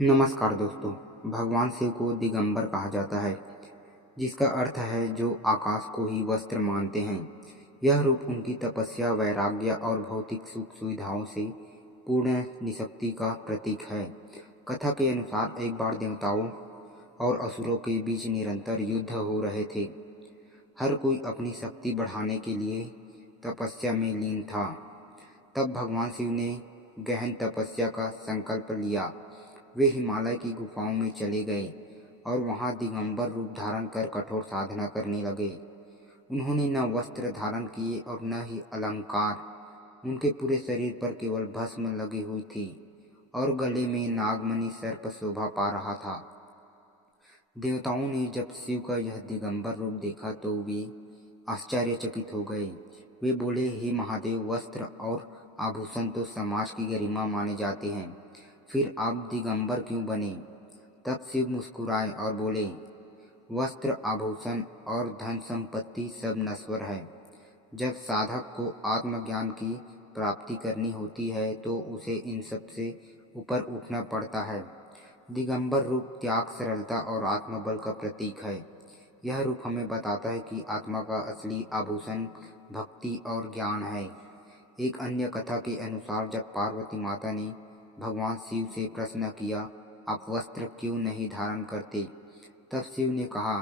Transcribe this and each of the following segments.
नमस्कार दोस्तों। भगवान शिव को दिगंबर कहा जाता है, जिसका अर्थ है जो आकाश को ही वस्त्र मानते हैं। यह रूप उनकी तपस्या, वैराग्य और भौतिक सुख सुविधाओं से पूर्ण निशक्ति का प्रतीक है। कथा के अनुसार एक बार देवताओं और असुरों के बीच निरंतर युद्ध हो रहे थे। हर कोई अपनी शक्ति बढ़ाने के लिए तपस्या में लीन था। तब भगवान शिव ने गहन तपस्या का संकल्प लिया। वे हिमालय की गुफाओं में चले गए और वहां दिगंबर रूप धारण कर कठोर साधना करने लगे। उन्होंने न वस्त्र धारण किए और न ही अलंकार। उनके पूरे शरीर पर केवल भस्म लगी हुई थी और गले में नागमणि सर्प शोभा पा रहा था। देवताओं ने जब शिव का यह दिगंबर रूप देखा तो वे आश्चर्यचकित हो गए। वे बोले, हे महादेव, वस्त्र और आभूषण तो समाज की गरिमा माने जाते हैं, फिर आप दिगंबर क्यों बने? तब शिव मुस्कुराए और बोले, वस्त्र, आभूषण और धन संपत्ति सब नश्वर है। जब साधक को आत्मज्ञान की प्राप्ति करनी होती है तो उसे इन सब से ऊपर उठना पड़ता है। दिगंबर रूप त्याग, सरलता और आत्मबल का प्रतीक है। यह रूप हमें बताता है कि आत्मा का असली आभूषण भक्ति और ज्ञान है। एक अन्य कथा के अनुसार जब पार्वती माता ने भगवान शिव से प्रश्न किया, आप वस्त्र क्यों नहीं धारण करते? तब शिव ने कहा,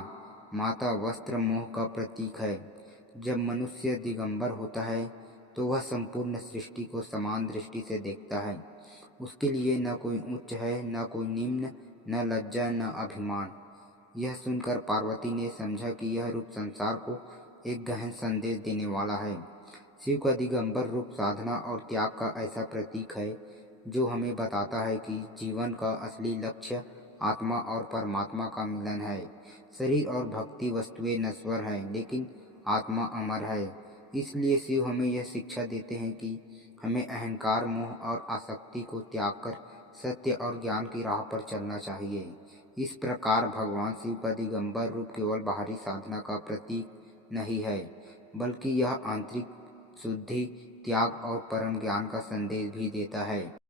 माता, वस्त्र मोह का प्रतीक है। जब मनुष्य दिगंबर होता है तो वह संपूर्ण सृष्टि को समान दृष्टि से देखता है। उसके लिए न कोई उच्च है, न कोई निम्न, न लज्जा, न अभिमान। यह सुनकर पार्वती ने समझा कि यह रूप संसार को एक गहन संदेश देने वाला है। शिव का दिगंबर रूप साधना और त्याग का ऐसा प्रतीक है जो हमें बताता है कि जीवन का असली लक्ष्य आत्मा और परमात्मा का मिलन है। शरीर और भक्ति वस्तुएं नश्वर हैं, लेकिन आत्मा अमर है। इसलिए शिव हमें यह शिक्षा देते हैं कि हमें अहंकार, मोह और आसक्ति को त्याग कर सत्य और ज्ञान की राह पर चलना चाहिए। इस प्रकार भगवान शिव का दिगंबर रूप केवल बाहरी साधना का प्रतीक नहीं है, बल्कि यह आंतरिक शुद्धि, त्याग और परम ज्ञान का संदेश भी देता है।